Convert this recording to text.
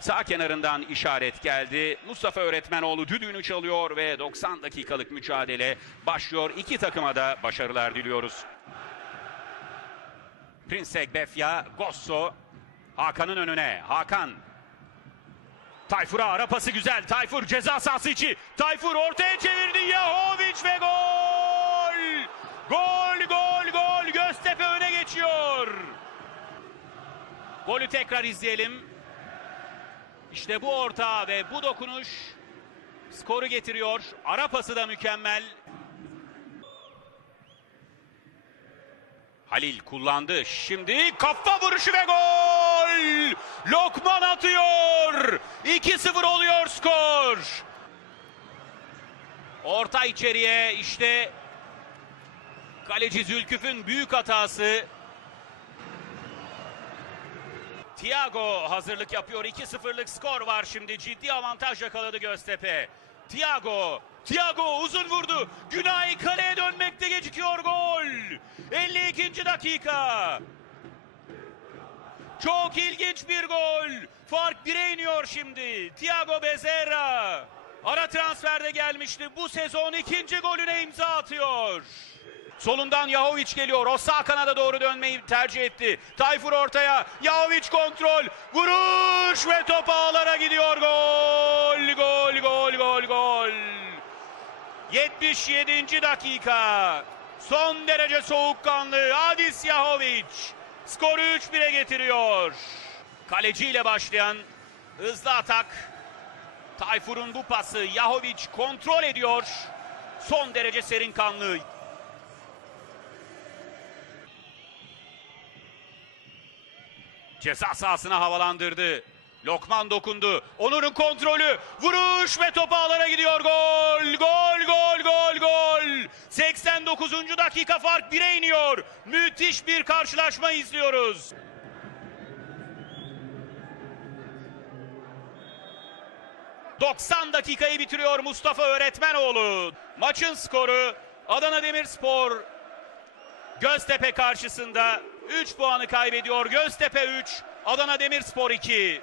Sağ kenarından işaret geldi. Mustafa Öğretmenoğlu düdüğünü çalıyor ve 90 dakikalık mücadele başlıyor. İki takıma da başarılar diliyoruz. Prinsek Befya, Gosso, Hakan'ın önüne. Hakan. Tayfur'a ara pası güzel. Tayfur ceza sahası içi. Tayfur ortaya çevirdi. Yahovic ve gol! Gol, gol, gol. Göztepe öne geçiyor. Golü tekrar izleyelim. İşte bu orta ve bu dokunuş skoru getiriyor. Ara pası da mükemmel. Halil kullandı. Şimdi kafa vuruşu ve gol! Lokman atıyor. 2-0 oluyor skor. Orta içeriye işte kaleci Zülküf'ün büyük hatası. Thiago hazırlık yapıyor. 2-0'lık skor var şimdi. Ciddi avantaj yakaladı Göztepe. Thiago, Thiago uzun vurdu. Günay kaleye dönmekte gecikiyor gol. 52. dakika. Çok ilginç bir gol. Fark 1'e iniyor şimdi. Thiago Bezerra. Ara transferde gelmişti. Bu sezon ikinci golüne imza atıyor. Solundan Yahovic geliyor. O sağ kanada doğru dönmeyi tercih etti. Tayfur ortaya. Yahovic kontrol. Vuruş ve top ağlara gidiyor. Gol, gol, gol, gol, gol. 77. dakika. Son derece soğukkanlı Adis Yahovic skoru 3-1'e getiriyor. Kaleciyle başlayan hızlı atak. Tayfur'un bu pası Yahovic kontrol ediyor. Son derece serin kanlı. Ceza sahasına havalandırdı. Lokman dokundu. Onur'un kontrolü. Vuruş ve top ağlara gidiyor. Gol! Gol! Gol! Gol! Gol! 89. dakika fark 1'e iniyor. Müthiş bir karşılaşma izliyoruz. ...90 dakikayı bitiriyor Mustafa Öğretmenoğlu. Maçın skoru Adana Demirspor Göztepe karşısında 3 puanı kaybediyor. Göztepe 3, Adana Demirspor 2.